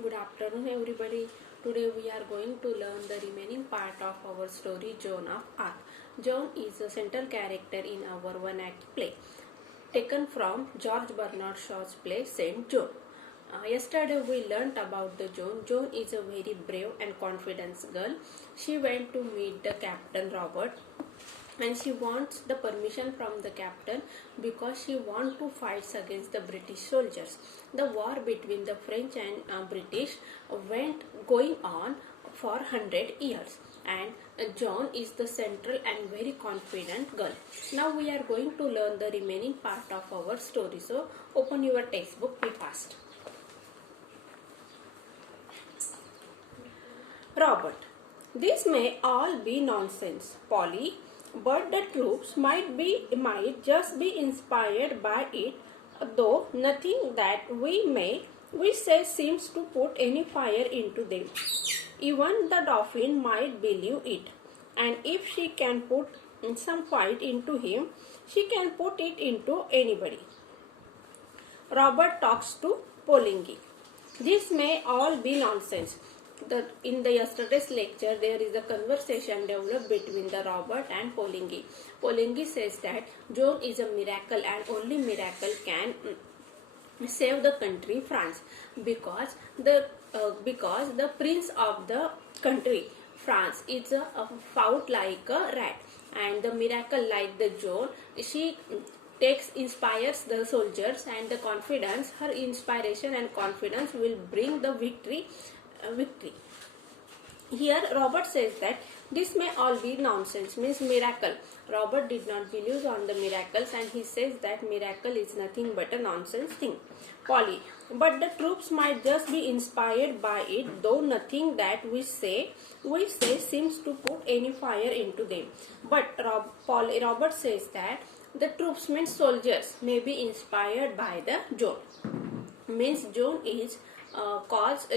Good afternoon, everybody. Today we are going to learn the remaining part of our story Joan of Arc. Joan is a central character in our one-act play, taken from George Bernard Shaw's play Saint Joan. Yesterday we learnt about the Joan. Joan is a very brave and confident girl. She went to meet the Captain Robert and she wants the permission from the captain because she wants to fight against the British soldiers. The war between the French and British went going on for 100 years, and Joan is the central and very confident girl. Now we are going to learn the remaining part of our story. So open your textbook, be fast. Robert. This may all be nonsense, Polly, but the troops might just be inspired by it, though nothing that we say seems to put any fire into them. Even the Dauphin might believe it, and if she can put some fight into him, she can put it into anybody. Robert talks to Poligny. This may all be nonsense. In the yesterday's lecture, there is a conversation developed between the Robert and Poligny. Poligny says that Joan is a miracle and only miracle can save the country France because the prince of the country France is fought like a rat, and the miracle like the Joan, she inspires the soldiers, and the confidence, her inspiration and confidence will bring the victory. Here Robert says that this may all be nonsense, means miracle. Robert did not believe on the miracles and he says that miracle is nothing but a nonsense thing. Polly, but the troops might just be inspired by it, though nothing that we say seems to put any fire into them. But Robert says that the troops, means soldiers, may be inspired by the Joan. Means Joan is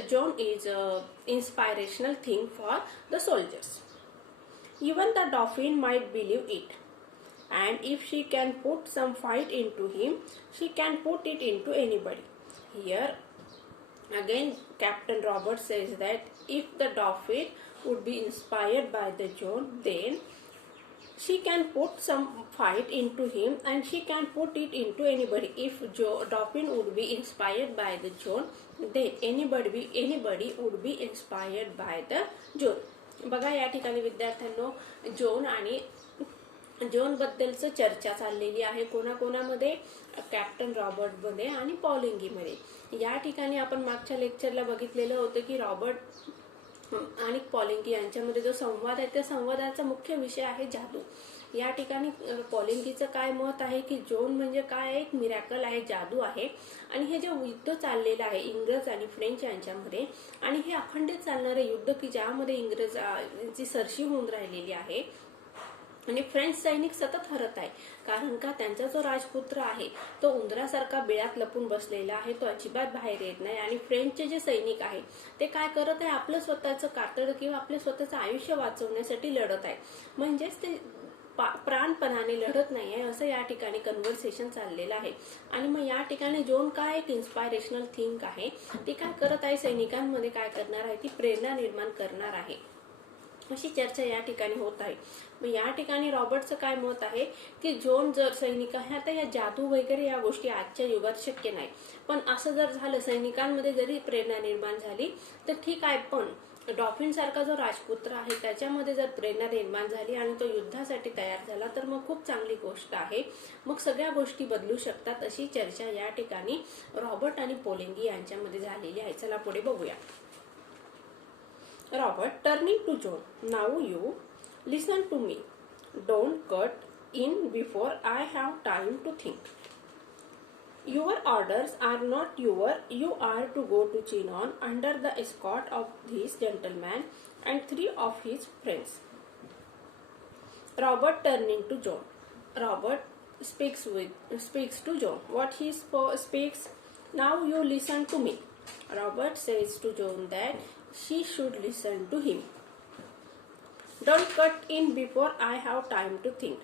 Joan is an inspirational thing for the soldiers. Even the Dauphin might believe it, and if she can put some fight into him, she can put it into anybody. Here again Captain Robert says that if the Dauphin would be inspired by the Joan, then she can put some fight into him and she can put it into anybody. If Dauphin would be inspired by the Joan, then anybody would be inspired by the Joan. बघा या ठिकाणी विद्यार्थ्यांनो Joan बद्दलच चर्चा चाललेली आहे कोणाकोणामध्ये, captain Robert मध्ये आणि पॉलिंगी मध्ये. या ठिकाणी आपण मागच्या लेक्चरला बघितलेलं होतं की रॉबर्ट आणि पॉलिंगी यांच्यामध्ये जो संवाद आहे त्या संवादाचा मुख्य विषय आहे जादू. या ठिकाणी पॉलिंगीचं काय मत आहे की जोन म्हणजे काय, एक मिरॅकल आहे, जादू आहे, आणि हे जे युद्ध चाललेलं आहे इंग्रज आणि फ्रेंच यांच्यामध्ये, आणि हे अखंडित चालणारे युद्ध की ज्यामध्ये इंग्रजांची सरशी होऊन राहिलेली आहे आणि फ्रेंच सैनिक सतत हरत आहे, कारण का त्यांचा जो राजपुत्र आहे तो उंदरासारखा बिळात लपून बसलेला आहे, तो अजिबात बाहेर येत नाही, आणि फ्रेंचचे जे सैनिक आहे ते काय करत आहे, आपलं स्वतःचं कातड किंवा आपले स्वतःचं आयुष्य वाचवण्यासाठी लढत आहे, म्हणजेच ते प्राणपणाने लढत नाही आहे, असं या ठिकाणी कन्व्हर्सेशन चाललेलं आहे. आणि मग या ठिकाणी जोन काय एक इन्स्पायरेशनल थिंक आहे, ती काय करत आहे, सैनिकांमध्ये काय करणार आहे, ती प्रेरणा निर्माण करणार आहे, अशी चर्चा या ठिकाणी होत आहे. मग या ठिकाणी रॉबर्टचं काय मत आहे की जोन जर सैनिक आहे, आता या जादू वगैरे या गोष्टी आजच्या युगात शक्य नाही, पण असं जर झालं सैनिकांमध्ये जरी प्रेरणा निर्माण झाली तर ठीक आहे, पण डॉल्फिन सारखा जो राजपुत्र आहे त्याच्यामध्ये जर प्रेरणा निर्माण झाली आणि तो युद्धासाठी तयार झाला तर मग खूप चांगली गोष्ट आहे, मग सगळ्या गोष्टी बदलू शकतात, अशी चर्चा या ठिकाणी रॉबर्ट आणि पोलिंगी यांच्यामध्ये झालेली आहे. चला पुढे बघूया. Robert, turning to Joan, now you listen to me. Don't cut in before I have time to think. Your orders are not you are to go to Chinon under the escort of this gentleman and 3 of his friends. Robert turning to Joan. Robert speaks to Joan. What he speaks, now you listen to me. Robert says to Joan that she should listen to him. Don't cut in before I have time to think.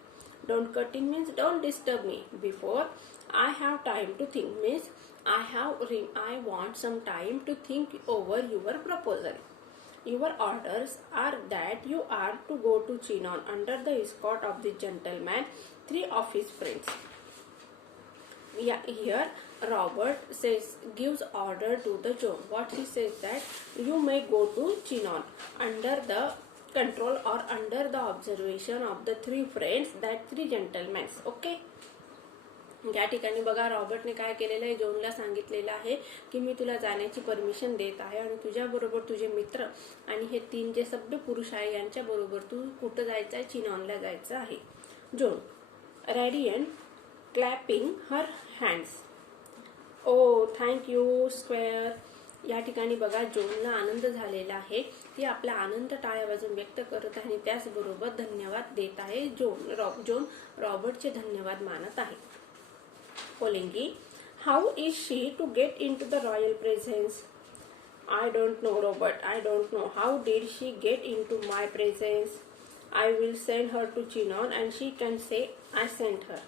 Don't cut in means don't disturb me before I have time to think, means I want some time to think over your proposal. Your orders are that you are to go to Chinon under the escort of the gentleman, 3 of his friends. Here Robert gives order to the John. What he says that you may go to Chinon under the control or under the observation of the 3 friends, that 3 gentlemen. Okay. या ठिकाणी बघा रॉबर्टने काय केलेलं आहे, जॉनला सांगितलेलं आहे की मी तुला जाण्याची परमिशन देत आहे आणि तुझ्याबरोबर तुझे मित्र आणि हे 3 जे सभ्य पुरुष आहे यांच्या बरोबर तू कुठं जायचं आहे, चिनॉनला जायचं आहे. Joan radiant clapping her hands. Oh thank you squire. या ठिकाणी बघा जॉनला आनंद झालेला आहे. ती आपला आनंद टाळ्या वाजवून व्यक्त करत आहे आणि त्याचबरोबर धन्यवाद देत आहे. जॉन रॉबर्टचे धन्यवाद मानत आहे. Pollingi, how is she to get into the royal presence? I don't know, Robert. I don't know. How did she get into my presence? I will send her to Chinon and she can say I sent her.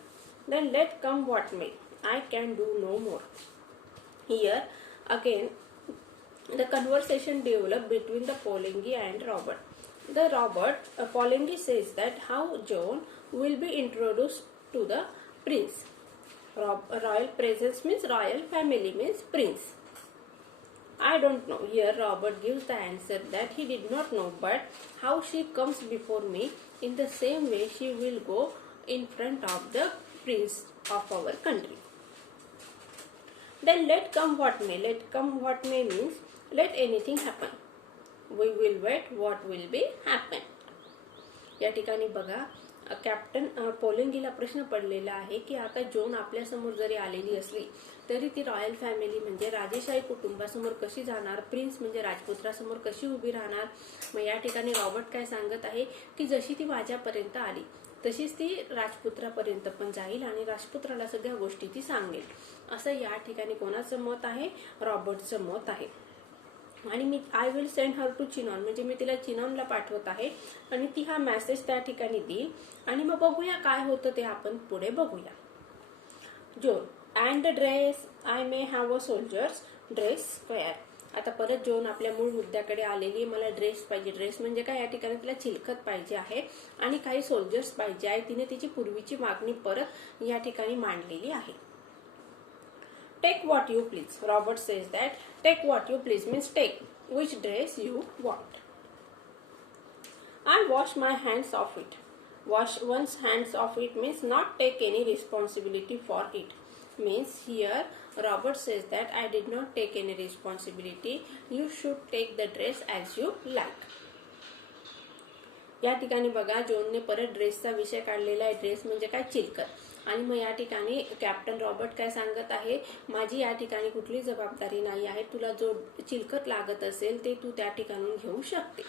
Then let come what may. I can do no more. Here again the conversation developed between the Pollingi and Robert. Pollingi says that how John will be introduced to the prince. Royal presence means royal family means prince. I don't know. Here Robert gives the answer that he did not know, but how she comes before me, in the same way she will go in front of the prince of our country. Then let come what may. Let come what may means let anything happen. We will wait what will be happen. या ठिकाणी बघा captain पोलिंगीला प्रश्न पडलेला आहे की आता John आपल्या समोर जरी आलेली असली तरी ती रॉयल फॅमिली म्हणजे राजेशाही कुटुंबासमोर कशी जाणार, प्रिन्स म्हणजे राजपुत्रासमोर कशी उभी राहणार. मग या ठिकाणी रॉबर्ट काय सांगत आहे की जशी ती माझ्यापर्यंत आली तशीच ती राजपुत्रापर्यंत पण जाईल आणि राजपुत्राला सगळ्या गोष्टी ती सांगेल. असं या ठिकाणी कोणाचं मत आहे, रॉबर्टचं मत आहे. आणि मी I will send her to Chinon म्हणजे मी तिला चिनॉनला पाठवत आहे आणि ती हा मेसेज त्या ठिकाणी देईल आणि मग बघूया काय होतं ते आपण पुढे बघूया. John and the dress I may have a soldiers dress square. आता परत जॉन आपल्या मूळ मुद्द्याकडे आलेली, मला ड्रेस पाहिजे. ड्रेस म्हणजे काय, या ठिकाणी तिला चिलखत पाहिजे आहे आणि काही सोल्जर्स पाहिजे आहे. तिने तिची पूर्वीची मागणी परत या ठिकाणी मांडलेली आहे. Take what you please. Robert says that take what you please means take which dress you want. I wash my hands of it. Wash one's hands of it means not take any responsibility for it. Means here Robert says that I did not take any responsibility. You should take the dress as you like. या ठिकाणी बघा जॉनने परत ड्रेसचा विषय काढलेला आहे. Dress म्हणजे काय, चिलखत. आणि मग या ठिकाणी कॅप्टन रॉबर्ट काय सांगत आहे, माझी या ठिकाणी कुठली जबाबदारी नाही आहे. तुला जो चिलखत लागत असेल ते तू त्या ठिकाणून घेऊ शकते.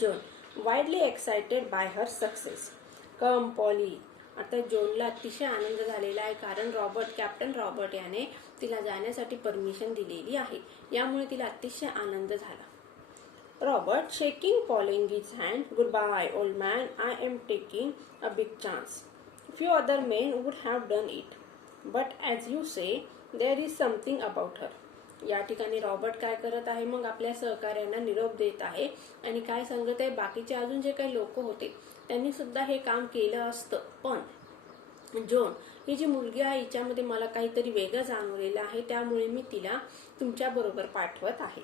John widely excited by her success. Come poly. आता जॉनला अतिशय आनंद झालेला आहे कारण कॅप्टन रॉबर्ट याने तिला जाण्यासाठी परमिशन दिलेली आहे. यामुळे तिला अतिशय आनंद झाला. Robert shaking Pollingi's hand. Goodbye, old man. I am taking a big chance. Few other men would have done it. But as you say, there is something about her. या ठिकाणी रॉबर्ट काय करत आहे, मग आपल्या सहकार्यांना निरोप देत आहे आणि काय सांगत आहे, बाकीचे अजून जे काही लोक होते त्यांनी सुद्धा हे काम केलं असतं, पण जॉन ही जी मुलगी आहे हिच्यामध्ये मला काहीतरी वेगळं जाणवलेलं आहे, त्यामुळे मी तिला तुमच्या बरोबर पाठवत आहे.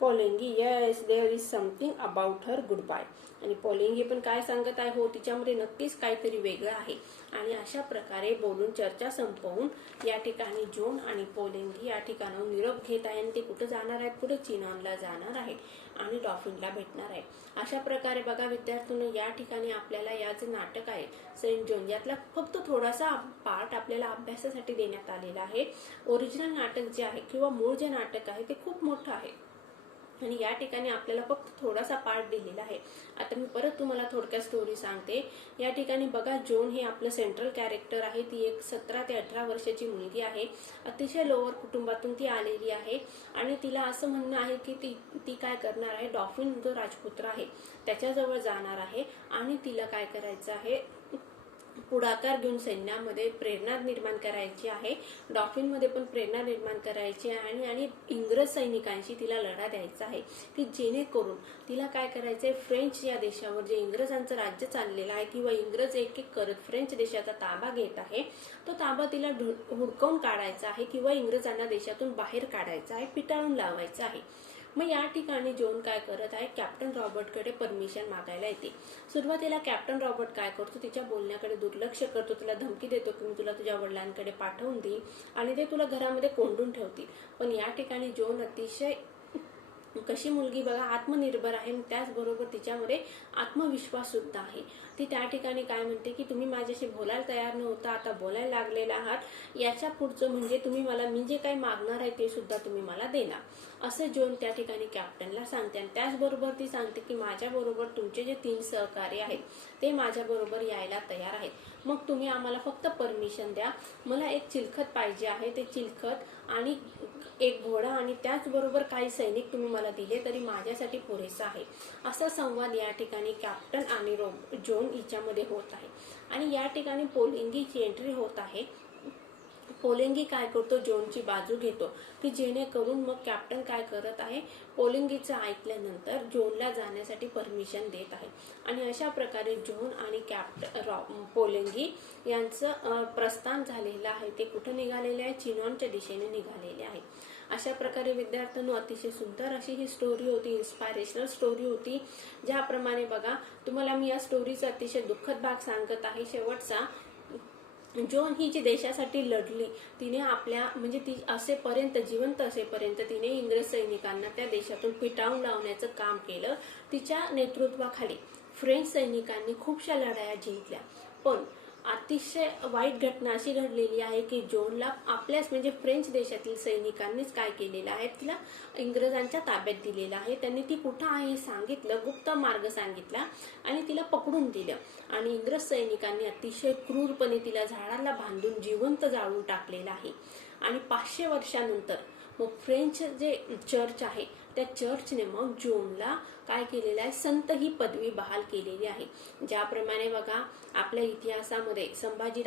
Poulengey yes there is something about her. Goodbye. आणि पोलिंगी पण काय सांगत आहे, हो तिच्यामध्ये नक्कीच काहीतरी वेगळं आहे. आणि अशा प्रकारे बोलून चर्चा संपवून या ठिकाणी जॉन आणि पोलिंगी या ठिकाणाहून निरोप घेत आहे आणि ते कुठं जाणार आहेत, पुढे चिनॉनला जाणार आहे आणि डॉफिनला भेटणार आहे. अशा प्रकारे बघा विद्यार्थ्यांनो, या ठिकाणी आपल्याला या जे नाटक आहे सेंट जॉन यातला फक्त थोडासा पार्ट आपल्याला अभ्यासासाठी देण्यात आलेला आहे. ओरिजिनल नाटक जे आहे किंवा मूळ जे नाटक आहे ते खूप मोठं आहे आणि या ठिकाणी आपल्याला फक्त थोडासा पार्ट दिलेला आहे. आता मी परत तुम्हाला थोडक्यात स्टोरी सांगते. या ठिकाणी बघा जॉन हे आपलं सेंट्रल कॅरेक्टर आहे. ती एक 17 ते 18 वर्षाची मुलगी आहे. अतिशय लोअर कुटुंबातून ती आलेली आहे आणि तिला असं म्हणणं आहे की ती काय करणार आहे, डॉफिन जो राजपुत्र आहे त्याच्याजवळ जाणार आहे आणि तिला काय करायचं आहे, पुढाकार घेऊन सैन्यामध्ये प्रेरणा निर्माण करायची आहे, डॉल्फिनमध्ये पण प्रेरणा निर्माण करायची आहे आणि इंग्रज सैनिकांशी तिला लढा द्यायचा आहे की जेणेकरून तिला काय करायचंय, फ्रेंच या देशावर जे इंग्रजांचं राज्य चाललेलं आहे किंवा इंग्रज एक एक करत फ्रेंच देशाचा ताबा घेत आहे, तो ताबा तिला हुडकवून काढायचा आहे किंवा इंग्रजांना देशातून बाहेर काढायचा आहे, पिटाळून लावायचं आहे. मग या ठिकाणी जॉन काय करत आहे, कॅप्टन रॉबर्टकडे परमिशन मागायला येते. सुरुवातीला कॅप्टन रॉबर्ट काय करतो, तिच्या बोलण्याकडे दुर्लक्ष करतो, तिला धमकी देतो की मी तुला तुझ्या वडिलांकडे पाठवून देईन आणि ते तुला घरामध्ये कोंडून ठेवतील. पण या ठिकाणी जॉन अतिशय कशी मुलगी बघा, आत्मनिर्भर आहे, त्याचबरोबर तिच्यामध्ये आत्मविश्वास सुद्धा आहे. ती त्या ठिकाणी काय म्हणते की तुम्ही माझ्याशी बोलायला तयार नव्हता, आता बोलायला लागलेला आहात, याच्या पुढचं म्हणजे तुम्ही मला मी जे काही मागणार आहे ते सुद्धा तुम्ही मला देणार, असं जॉन त्या ठिकाणी कॅप्टनला सांगते. आणि त्याचबरोबर ती सांगते की माझ्याबरोबर तुमचे जे 3 सहकारी आहेत ते माझ्याबरोबर यायला तयार आहेत, मग तुम्ही आम्हाला फक्त परमिशन द्या, मला एक चिलखत पाहिजे आहे, ते चिलखत आणि एक घोडा आणि त्याचबरोबर काही सैनिक तुम्ही मला दिले तरी माझ्यासाठी पुरेसा आहे. असा संवाद या ठिकाणी कॅप्टन आणि जॉन हिच्यामध्ये होत आहे. आणि या ठिकाणी पोलिंगीची एंट्री होत आहे. पोलिंगी काय करतो, जॉनची बाजू घेतो की जेणेकरून मग कॅप्टन काय करत आहे, पोलिंगीचं ऐकल्यानंतर जॉनला जाण्यासाठी परमिशन देत आहे. आणि अशा प्रकारे जॉन आणि कॅप्टन पोलिंगी यांचं प्रस्थान झालेलं आहे. ते कुठं निघालेले आहे, चिनॉनच्या दिशेने निघालेले आहे. अशा प्रकारे विद्यार्थ्यांनो अतिशय सुंदर अशी ही स्टोरी होती, इन्स्पायरेशनल स्टोरी होती. ज्याप्रमाणे बघा, तुम्हाला मी या स्टोरीचा अतिशय दुःखद भाग सांगत आहे शेवटचा. जॉन ही जी देशासाठी लढली, तिने आपल्या म्हणजे ती असेपर्यंत जिवंत असेपर्यंत तिने इंग्रज सैनिकांना त्या देशातून पिटाळून लावण्याचं काम केलं. तिच्या नेतृत्वाखाली फ्रेंच सैनिकांनी खूपशा लढाया जिंकल्या. पण अतिशय वाईट घटना अशी घडलेली आहे की जॉनला आपल्याच म्हणजे फ्रेंच देशातील सैनिकांनीच काय केलेलं आहे, तिला इंग्रजांच्या ताब्यात दिलेलं आहे. त्यांनी ती कुठं आहे हे सांगितलं, गुप्त मार्ग सांगितला आणि तिला पकडून दिलं. आणि इंग्रज सैनिकांनी अतिशय क्रूरपणे तिला झाडाला बांधून जिवंत जाळून टाकलेलं आहे. आणि 500 वर्षानंतर मग फ्रेंच जे चर्च आहे त्या चर्चने मग जॉनला काय केलेलं आहे, संत ही पदवी बहाल केलेली आहे. ज्याप्रमाणे बघा, आपल्या इतिहासामध्ये संभाजी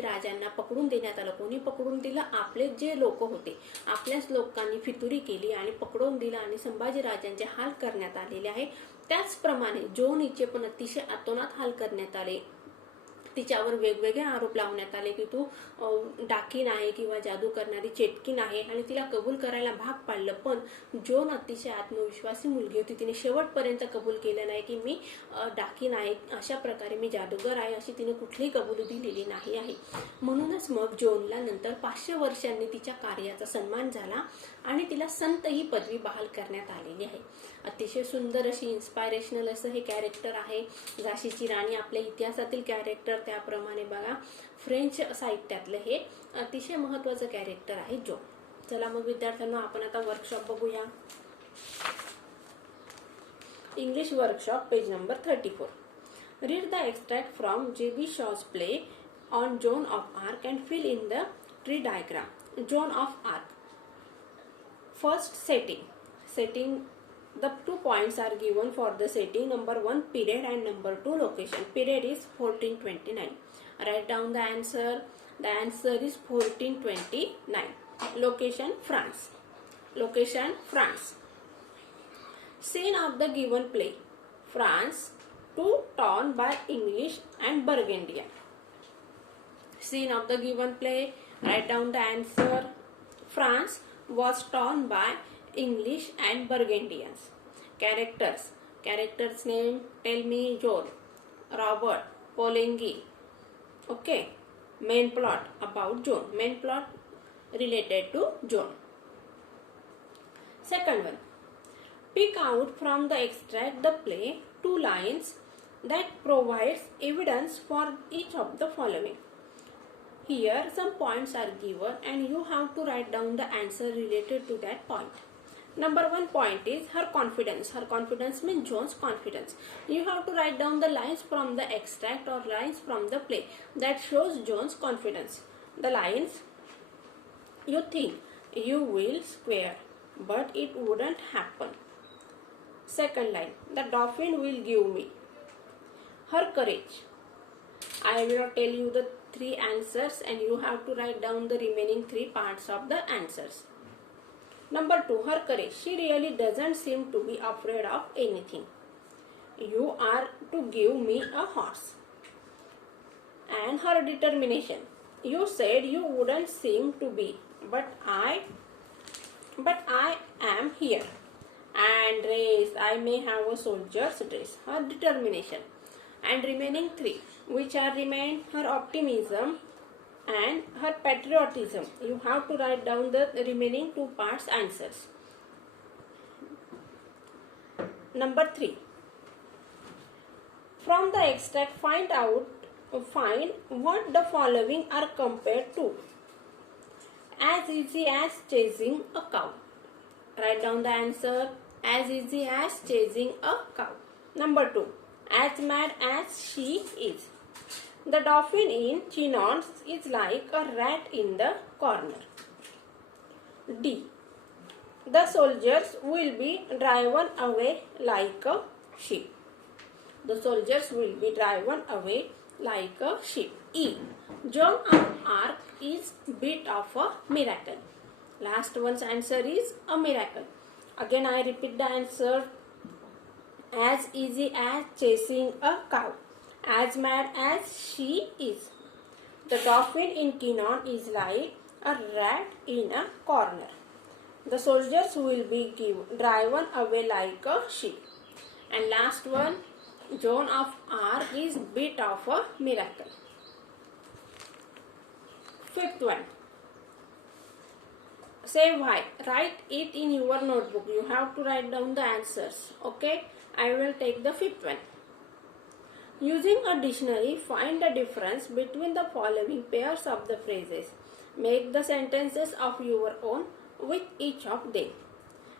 राजांना पकडून देण्यात आलं. कोणी पकडून दिलं, आपले जे लोक होते, आपल्याच लोकांनी फितुरी केली आणि पकडून दिलं आणि संभाजी राजांचे हाल करण्यात आलेले आहे. त्याचप्रमाणे जॉन हिचे पण अतिशय अतोनात हाल करण्यात आले. तिच्यावर वेगवेगळे आरोप लावण्यात आले की तू डाकीन आहे किंवा जादू करणारी चेटकीन आहे आणि तिला कबूल करायला भाग पाडलं. पण जॉन अतिशय आत्मविश्वासी मुलगी होती, तिने शेवटपर्यंत कबूल केलं नाही की मी डाकीन आहे, अशा प्रकारे मी जादूगर आहे, अशी तिने कुठलीही कबुली दिलेली नाही आहे. म्हणूनच मग जॉनला नंतर 500 वर्षांनी तिच्या कार्याचा सन्मान झाला आणि तिला संत ही पदवी बहाल करण्यात आलेली आहे. अतिशय सुंदर अशी इन्स्पायरेशनल असं हे कॅरेक्टर आहे. झाशीची राणी आपल्या इतिहासातील कॅरेक्टर, त्याप्रमाणे बघा फ्रेंच साहित्यातलं हे अतिशय महत्वाचं कॅरेक्टर आहे जॉन. चला मग विद्यार्थ्यांना आपण आता वर्कशॉप बघूया. English workshop page number 34. Read the extract from J.B. Shaw's play on Joan of Arc and fill in the tree diagram. Joan of Arc. First, setting. The 2 points are given for the setting. Number 1 period and number 2 location. Period is 1429. Write down the answer. The answer is 1429. Location France. Scene of the given play: France, two torn by English and Burgundian. Scene of the given play, write down the answer. France was torn by English and Burgundians. Characters name, tell me. Joan, Robert, Polengi. Okay. Main plot about Joan. Main plot related to Joan. Second one. Pick out from the extract the play 2 lines that provides evidence for each of the following. Here some points are given and you have to write down the answer related to that point. Number 1 point is her confidence. Her confidence means Joan's confidence. You have to write down the lines from the extract or lines from the play that shows Joan's confidence. The lines: you think you will square, but it wouldn't happen. Second line: the dolphin will give me. Her courage. I will tell you the 3 answers and you have to write down the remaining 3 parts of the answers. Number 2, her courage. She really doesn't seem to be afraid of anything. You are to give me a horse. And her determination. You said you wouldn't seem to be, but I am here. And race, I may have a soldier's dress. Her determination. And remaining 3, which are remain her optimism and her patriotism. You have to write down the remaining 2 parts answers. Number 3. From the extract, find what the following are compared to. As easy as chasing a cow. Write down the answer. As easy as chasing a cow. Number 2. As mad as she is. The dolphin in Chinon is like a rat in the corner. D. The soldiers will be driven away like a sheep. The soldiers will be driven away like a sheep. E. Joan of Arc is bit of a miracle. Last one's answer is a miracle. Again I repeat the answer. As easy as chasing a cow. As mad as she is. The dolphin in Chinon is like a rat in a corner. The soldiers will be driven away like a sheep. And last one, Joan of Arc is bit of a miracle. 5th one. Say why. Write it in your notebook. You have to write down the answers. Okay. I will take the 5th one. Using a dictionary, find the difference between the following pairs of the phrases. Make the sentences of your own with each of them.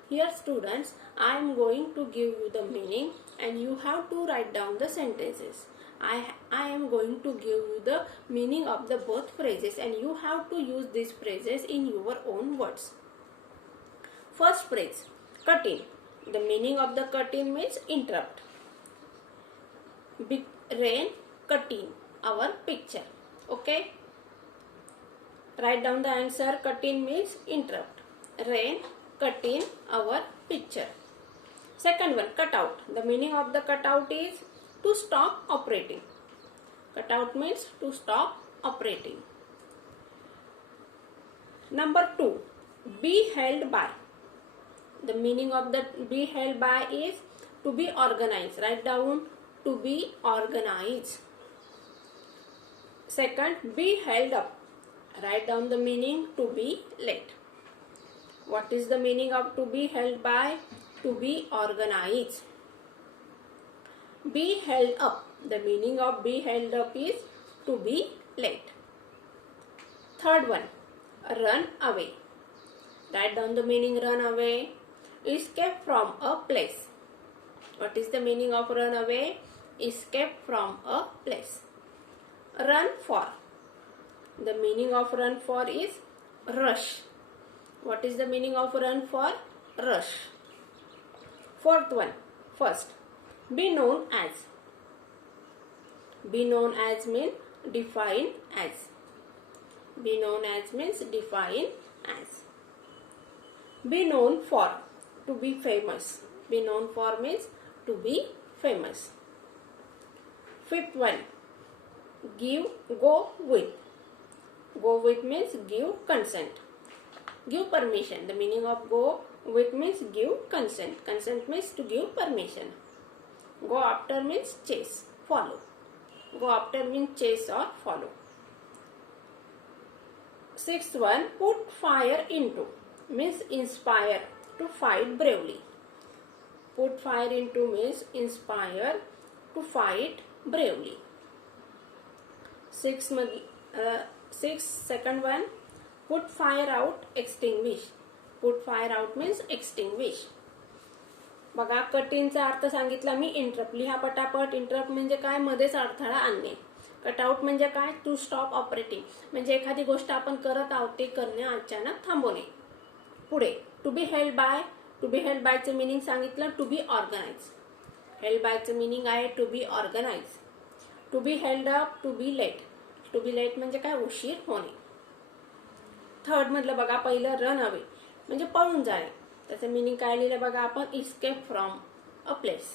Here students, I am going to give you the meaning and you have to write down the sentences. I am going to give you the meaning of the both phrases and you have to use these phrases in your own words. First phrase, cut in. The meaning of the cut in means interrupt. Big rain cut in our picture. Okay. Write down the answer. Cut in means interrupt. Rain cut in our picture. Second one, cut out. The meaning of the cut out is to stop operating. Cut out means to stop operating. Number 2, be held by. The meaning of the be held by is to be organized. Write down to be organized. Second, be held up. Write down the meaning to be late. What is the meaning of to be held by? To be organized. Be held up. The meaning of be held up is to be late. Third one, run away. Write down the meaning run away. Escape from a place. What is the meaning of run away? Escape from a place. Run for. The meaning of run for is rush. What is the meaning of run for? Rush. Fourth one, first, be known as. Be known as means define as. Be known as means define as. Be known for. To be famous. Be known for means to be famous. Fifth one, go with. Go with means give consent. Give permission. The meaning of go with means give consent. Consent means to give permission. Go after means chase, follow. Go after means chase or follow. Sixth one, put fire into means inspire, to fight bravely. Put fire into means inspire, to fight bravely. Second one, put fire out, extinguish. Put fire out means extinguish. बघा कटिंगचा अर्थ सांगितला मी interrupt. लिहा पटापट. Interrupt म्हणजे काय? मध्येच अडथळा आणणे. कटआउट म्हणजे काय? टू स्टॉप ऑपरेटिंग म्हणजे एखादी गोष्ट आपण करत आहोत ते करणे अचानक थांबवणे. पुढे to be held by. To be held बायचं मिनिंग सांगितलं टू बी ऑर्गनाइज. हेल्ड बायचं मिनिंग आहे to be organise. To be held up, to be late. To be late म्हणजे काय, उशीर होणे. थर्ड मधलं बघा, पहिलं रन अवे म्हणजे पळून जाणे. त्याचं मिनिंग काय लिहिलं बघा आपण, escape from a place.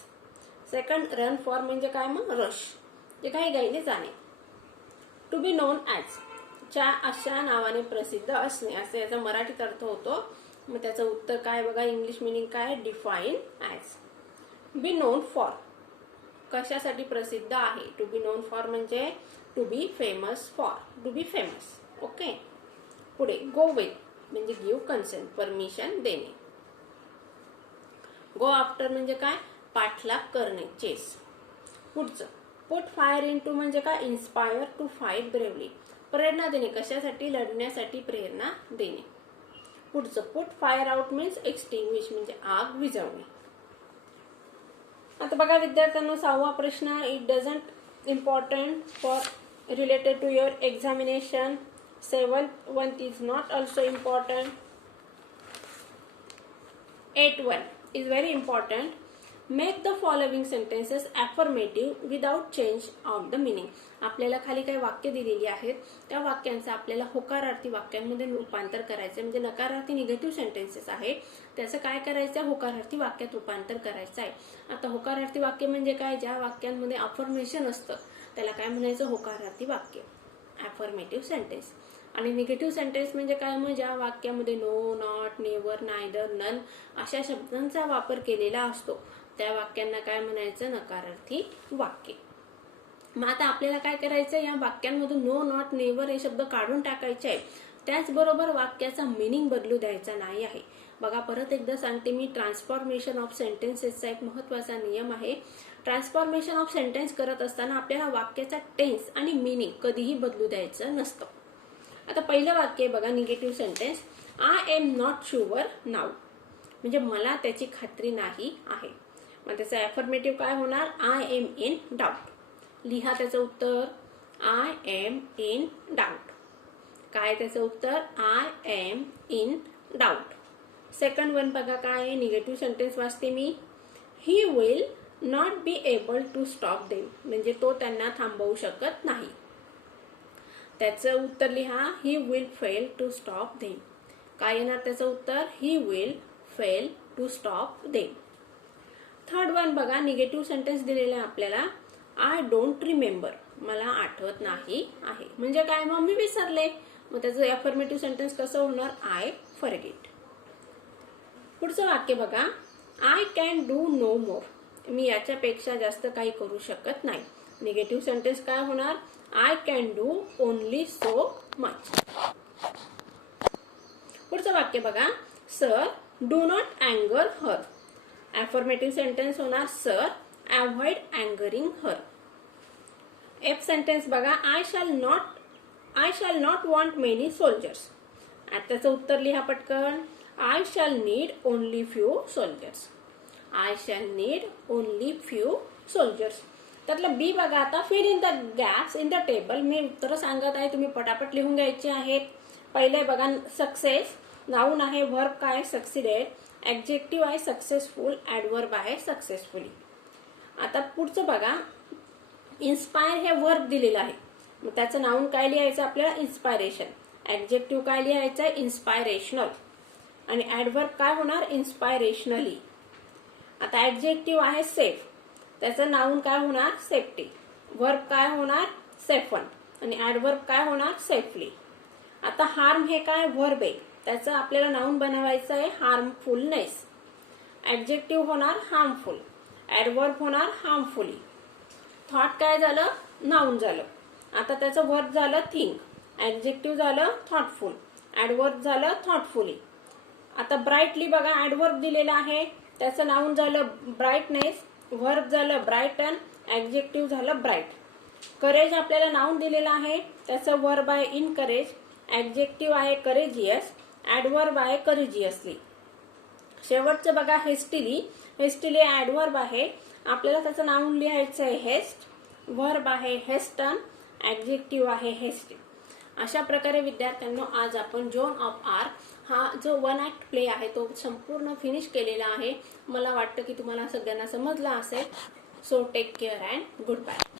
Second run for म्हणजे काय मग, रश म्हणजे घाईघाईने जाणे. टू बी नोन ॲज, च्या अशा नावाने प्रसिद्ध असणे असं याचा मराठीत अर्थ होतो. मग त्याचं उत्तर काय बघा, इंग्लिश मिनिंग काय, define as. Be known for, कशासाठी प्रसिद्ध आहे. टू बी नोन फॉर म्हणजे to be famous for, to be famous. Okay. पुढे गो विथ म्हणजे गिव्ह कन्सेंट, परमिशन देणे. गो आफ्टर म्हणजे काय, पाठलाग करणे, चेस. पुढचं पुट फायर इन टू म्हणजे काय, इन्स्पायर टू फाईट ब्रेवली, प्रेरणा देणे, कशासाठी, लढण्यासाठी प्रेरणा देणे. पुढचं put fire out means extinguish म्हणजे आग विझवणे. आता बघा विद्यार्थ्यांनो, 6वा प्रश्न, it doesn't important for related to your examination. 7th one is not also important. 8th one is very important. Make the following sentences affirmative without change of the meaning. आपल्याला खाली काही वाक्य दिलेली आहेत, त्या वाक्यांचं आपल्याला होकारार्थी वाक्यांमध्ये रूपांतर करायचं. म्हणजे नकारार्थी निगेटिव्ह सेंटेन्सेस आहे, त्याचं काय करायचं, होकारार्थी वाक्यात रूपांतर करायचं आहे. आता होकारार्थी वाक्य म्हणजे काय, ज्या वाक्यांमध्ये अफर्मेशन असतं त्याला काय म्हणायचं, होकारार्थी वाक्य, अफर्मेटिव्ह सेंटेन्स. आणि निगेटिव्ह सेंटेन्स म्हणजे काय, मग ज्या वाक्यामध्ये no, not, never, neither, none अशा शब्दांचा वापर केलेला असतो त्या वाक्यांना काय म्हणायचं, नकारार्थी वाक्य. मग आता आपल्याला काय करायचं, या वाक्यांमधून नो, नॉट, नेव्हर हे शब्द काढून टाकायचे आहे. त्याचबरोबर वाक्याचा मिनिंग बदलू द्यायचा नाही आहे. बघा परत एकदा सांगते मी, ट्रान्सफॉर्मेशन ऑफ सेंटेन्सेसचा एक महत्वाचा नियम आहे. ट्रान्सफॉर्मेशन ऑफ सेंटेन्स करत असताना आपल्याला वाक्याचा टेन्स आणि मिनिंग कधीही बदलू द्यायचं नसतं. आता पहिलं वाक्य बघा, negative sentence, I am not sure now म्हणजे मला त्याची खात्री नाही आहे. मग त्याचं अफर्मेटिव्ह काय होणार, आय एम इन डाऊट. लिहा त्याचं उत्तर, आय एम इन डाऊट. काय त्याचं उत्तर, I am in doubt. Second one बघा काय आहे, निगेटिव्ह सेंटेन्स वाचते मी, he will not be able to stop them म्हणजे तो त्यांना थांबवू शकत नाही. त्याचं उत्तर लिहा, he will fail to stop them. काय येणार त्याचं उत्तर, he will fail to stop them. Third one बघा, निगेटिव्ह सेंटेन्स दिलेला आहे आपल्याला, आय डोंट रिमेंबर मला आठवत नाही आहे म्हणजे काय, मग मी विसरले. मग त्याचं अफर्मेटिव्ह सेंटेन्स कसं होणार, आय फॉरगेट. पुढचं वाक्य बघा, आय कॅन डू नो मोर मी याच्यापेक्षा जास्त काही करू शकत नाही. निगेटिव्ह सेंटेन्स काय होणार, I can do only so much. पुढचं वाक्य बघा, सर डू नॉट अँगर हर. अफर्मेटिव्ह सेंटेन्स होणार, sir avoid angering her. F sentence बघा, I shall not want many soldiers. आता त्याचं उत्तर लिहा पटकन, I shall need only few soldiers. I shall need only few soldiers. त्यातलं बी बघा, आता fill in the gaps in the table. मी उत्तर सांगत आहे, तुम्ही पटापट लिहून घ्यायचे आहेत. पहिले बघा, सक्सेस नाऊन आहे, वर्ब काय सक्सिडेड, ऍडजेक्टिव्ह आहे सक्सेसफुल, ऍडवर्ब आहे सक्सेसफुली. आता पुढचं बघा, इन्स्पायर हे वर्ब दिलेलं आहे, मग त्याचं नाऊन काय लिहायचं आपल्याला, इन्स्पायरेशन. ऍडजेक्टिव्ह काय लिहायचं आहे, इन्स्पायरेशनल. आणि ऍडवर्ब काय होणार, इन्स्पायरेशनली. आता ऍडजेक्टिव्ह आहे सेफ, त्याचं नाऊन काय होणार, सेफ्टी. वर्ब काय होणार, सेफन. आणि ऍडवर्ब काय होणार, सेफली. आता हार्म हे काय, वर्ब आहे, त्याचं आपल्याला नाऊन बनवायचं आहे हार्मफुलनेस. ऍडजेक्टिव्ह होणार हार्मफुल, ऍडवर्ब होणार हार्मफुली. थॉट काय झालं, नाऊन झालं. आता त्याचं वर्ब झालं थिंक, ऍडजेक्टिव्ह झालं थॉटफुल, ऍडवर्ब झालं थॉटफुली. आता ब्राईटली बघा, ऍडवर्ब दिलेला आहे, त्याचं नाऊन झालं ब्राईटनेस, वर्ब झालं ब्राईटन, ऍडजेक्टिव्ह झालं ब्राईट. करेज आपल्याला नाऊन दिलेला आहे, त्याचं वर्ब आहे इनकरेज, ऍडजेक्टिव्ह आहे करेजियस, ऍडवर्ब आहे करेजियसली. शेवटचं बघा, हेस्टिली. हेस्टिली ऍडवर्ब आहे, आपल्याला त्याचं नाऊन लिहायचं आहे हेस्ट, वर्ब आहे हेस्टन, ऍडजेक्टिव्ह आहे हेस्टी. अशा प्रकारे विद्यार्थ्यांनो आज आपण जॉन ऑफ आर्क हा जो 1 ऍक्ट प्ले आहे तो संपूर्ण फिनिश केलेला आहे. मला वाटतं की तुम्हाला सगळ्यांना समजला असेल. So take care and good bye.